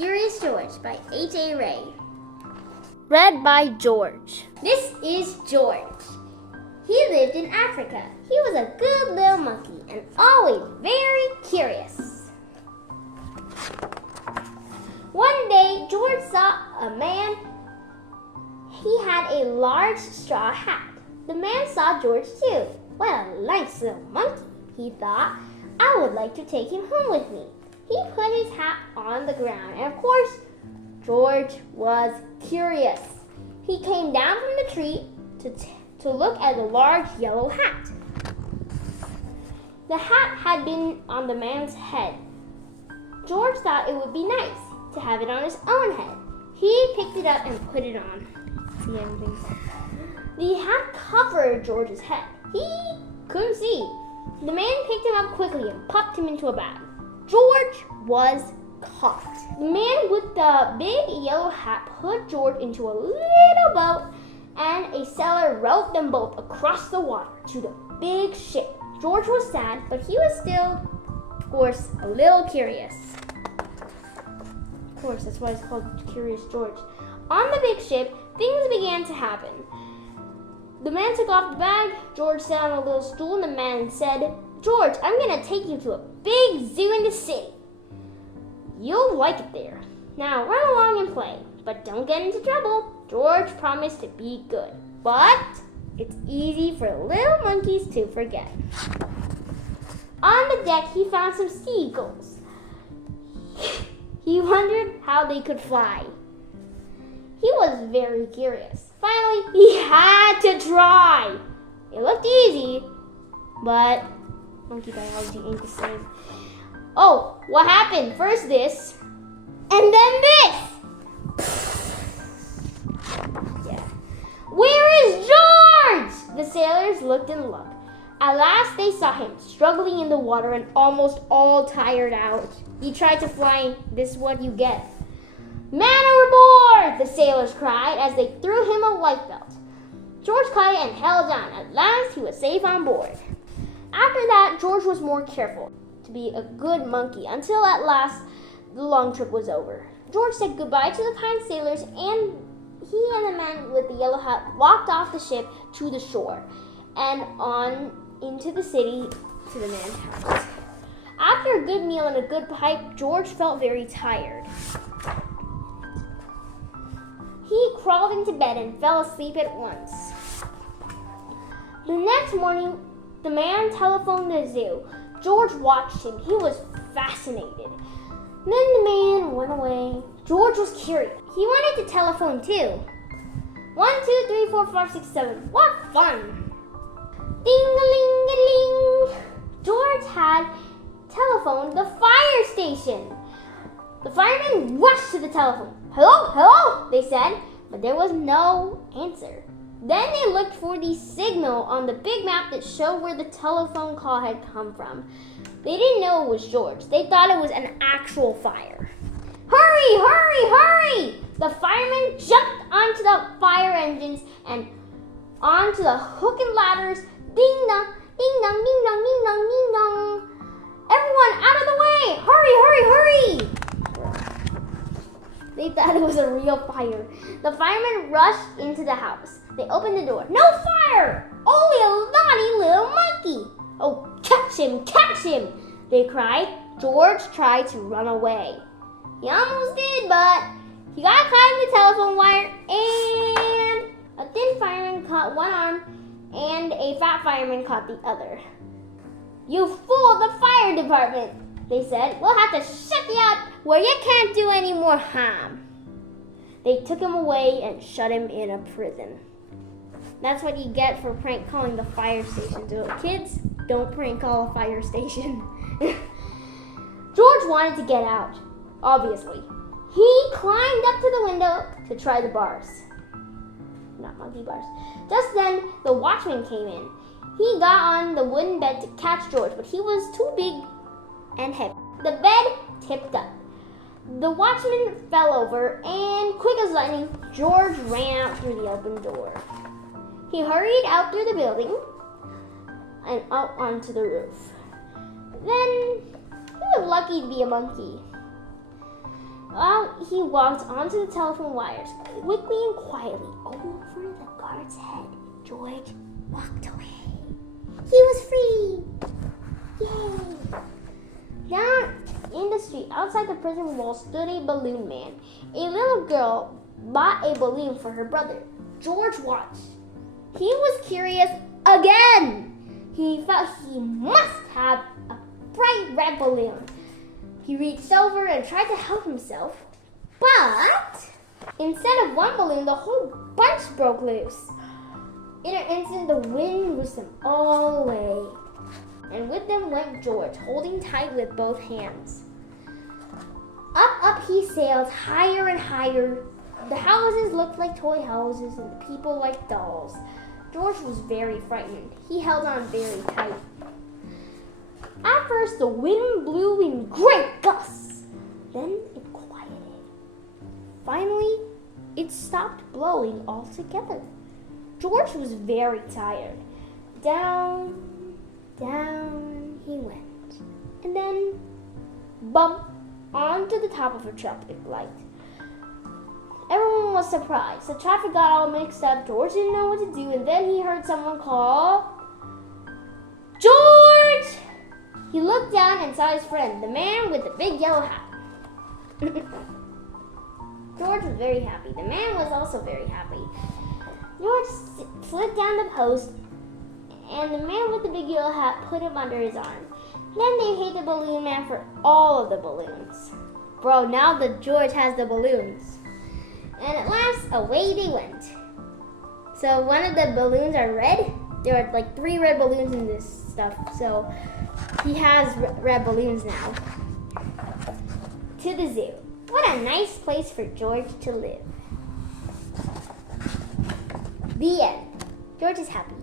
Curious George by H.A. Rey. Read by George. This is George. He lived in Africa. He was a good little monkey and always very curious. One day, George saw a man. He had a large straw hat. The man saw George too. What a nice little monkey, he thought. I would like to take him home with me. He put his hat on the ground, and of course, George was curious. He came down from the tree to look at the large yellow hat. The hat had been on the man's head. George thought it would be nice to have it on his own head. He picked it up and put it on. See anything? The hat covered George's head. He couldn't see. The man picked him up quickly and popped him into a bag. George was caught. The man with the big yellow hat put George into a little boat, and a sailor rowed them both across the water to the big ship. George was sad, but he was still, of course, a little curious. Of course, that's why it's called Curious George. On the big ship, things began to happen. The man took off the bag. George sat on a little stool, and the man said, "George, I'm going to take you to a big zoo in the city. You'll like it there. Now run along and play, but don't get into trouble." George promised to be good, but it's easy for little monkeys to forget. On the deck, he found some seagulls. He wondered how they could fly. He was very curious. Finally, he had to try. It looked easy, but monkey biology ain't the same. Oh, what happened? First this, and then this. Yeah. Where is George? The sailors looked and looked. At last they saw him struggling in the water and almost all tired out. He tried to fly. This is what you get. "Man overboard!" the sailors cried as they threw him a life belt. George caught it and held on. At last he was safe on board. After that, George was more careful to be a good monkey until at last the long trip was over. George said goodbye to the kind sailors, and he and the man with the yellow hat walked off the ship to the shore and on into the city to the man's house. After a good meal and a good pipe, George felt very tired. He crawled into bed and fell asleep at once. The next morning, the man telephoned the zoo. George watched him. He was fascinated. Then the man went away. George was curious. He wanted to telephone too. 1, 2, 3, 4, 5, 6, 7. What fun! Ding-a-ling-a-ling! George had telephoned the fire station. The firemen rushed to the telephone. "Hello, hello," they said, but there was no answer. Then they looked for the signal on the big map that showed where the telephone call had come from. They didn't know it was George. They thought it was an actual fire. "Hurry, hurry, hurry!" The firemen jumped onto the fire engines and onto the hook and ladders. Ding dong, ding dong, ding dong, ding dong, ding dong. "Everyone out of the way! Hurry, hurry, hurry!" They thought it was a real fire. The firemen rushed into the house. They opened the door. "No fire! Only a naughty little monkey!" "Oh, catch him! Catch him!" they cried. George tried to run away. He almost did, but he got caught in the telephone wire, and a thin fireman caught one arm, and a fat fireman caught the other. "You fooled the fire department," they said. "We'll have to shut you up where you can't do any more harm." They took him away and shut him in a prison. That's what you get for prank calling the fire station. So kids, don't prank call a fire station. George wanted to get out, obviously. He climbed up to the window to try the bars. Not monkey bars. Just then, the watchman came in. He got on the wooden bed to catch George, but he was too big and heavy. The bed tipped up. The watchman fell over, and quick as lightning, George ran out through the open door. He hurried out through the building and out onto the roof. Then he was lucky to be a monkey. Well, he walked onto the telephone wires, quickly and quietly over the guard's head. George walked away. He was free! Yay! Down in the street outside the prison wall stood a balloon man. A little girl bought a balloon for her brother. George watched. He was curious again. He felt he must have a bright red balloon. He reached over and tried to help himself, but instead of one balloon, the whole bunch broke loose. In an instant, the wind whisked them all away, and with them went George, holding tight with both hands. Up he sailed, higher and higher. The houses looked like toy houses, and the people like dolls. George was very frightened. He held on very tight. At first, the wind blew in great gusts. Then it quieted. Finally, it stopped blowing altogether. George was very tired. Down he went. And then, bump onto the top of a traffic light. Everyone was surprised. The traffic got all mixed up. George didn't know what to do, and then he heard someone call, "George!" He looked down and saw his friend, the man with the big yellow hat. George was very happy. The man was also very happy. George slid down the post, and the man with the big yellow hat put him under his arm. Then they hid the balloon man for all of the balloons. Bro, now that George has the balloons. And at last, away they went. So one of the balloons are red. There are like 3 red balloons in this stuff. So he has red balloons now. To the zoo. What a nice place for George to live. The end. George is happy.